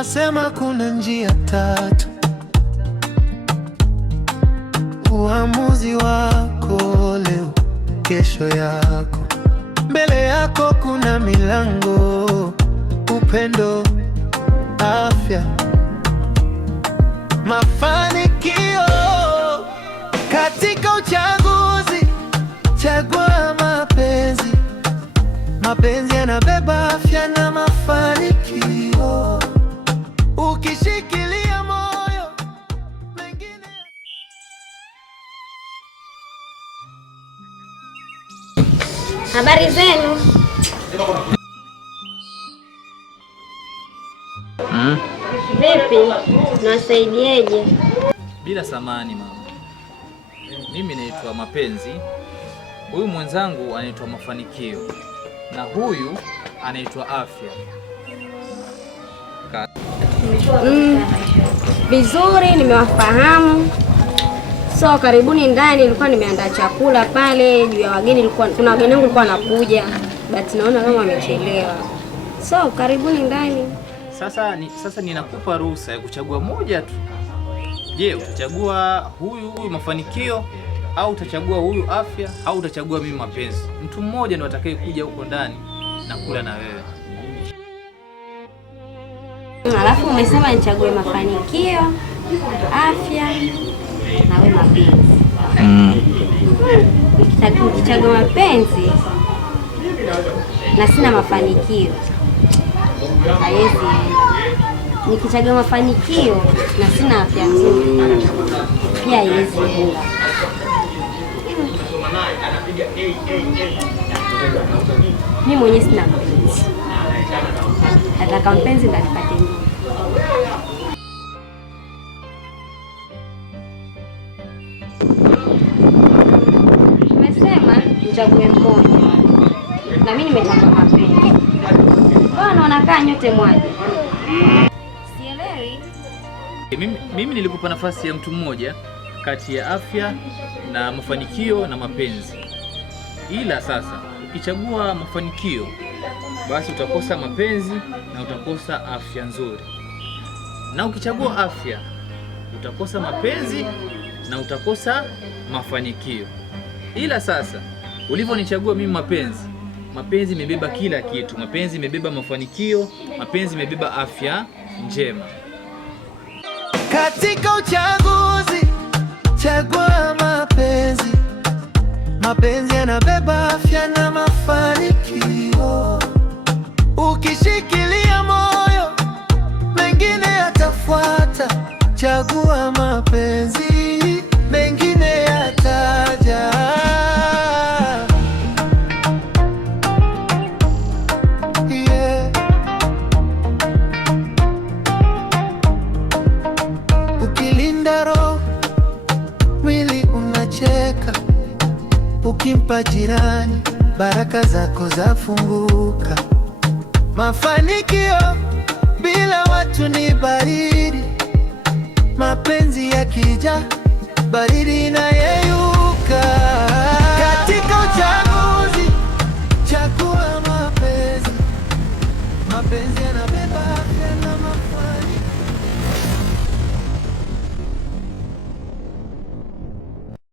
Wanasema kuna njia tatu. Uamuzi wako leo, kesho yako. Mbele yako kuna milango: upendo, afya, mafanikio. Katika uchaguzi, chagua mapenzi. Mapenzi yanabeba afya na mafanikio. Ukishikilia moyo, mengine. Habari zenu? Vipi? Nawasaidieje? Bila samani mama. Mimi naitwa Mapenzi, huyu mwenzangu anaitwa Mafanikio, na huyu anaitwa Afya. Vizuri, nimewafahamu. So karibuni ndani, nilikuwa nimeandaa chakula pale juu ya wageni. Kuna wageni wangu walikuwa wanakuja, but naona kama wamechelewa. So karibuni ndani. Sasa ninakupa ruhusa ya kuchagua moja tu. Je, utachagua huyu Mafanikio au utachagua huyu Afya au utachagua mimi Mapenzi? Mtu mmoja ndo atakaye kuja huko ndani na kula na wewe. Alafu umesema nichague Mafanikio, Afya na wewe Mapenzi. Nikichagua Mapenzi na sina Mafanikio, haiwezi. Nikichagua Mafanikio na sina afya nzuri, pia haiwezi. Mimi mwenyewe sina mpenzi. Nataka mpenzi ndo nipate mimi. Nimesema nichague mmoja, na mimi nimechagua Mapenzi. Bwana, unakaa nyote mmoja. Sielewi. Mimi nilikupa nafasi ya mtu mmoja kati ya Afya na Mafanikio na Mapenzi. Ila sasa ukichagua Mafanikio, basi utakosa Mapenzi na utakosa afya nzuri. Na ukichagua Afya, utakosa Mapenzi na utakosa Mafanikio. Ila sasa ulivyonichagua mimi Mapenzi imebeba kila kitu. Mapenzi imebeba mafanikio, Mapenzi imebeba afya njema. Katika uchaguzi, chagua Mapenzi. Mapenzi yanabeba afya na mafanikio. Ukishikilia moyo, mengine yatafuata. Chagua Mapenzi, mengine yataja. Yeah. Ukilinda roho, mwili unacheka. Ukimpa jirani, baraka zako zafunguka. Mafanikio bila watu ni baridi. Mapenzi yakija, baridi inayeyuka. Katika uchaguzi, chagua Mapenzi. Mapenzi yana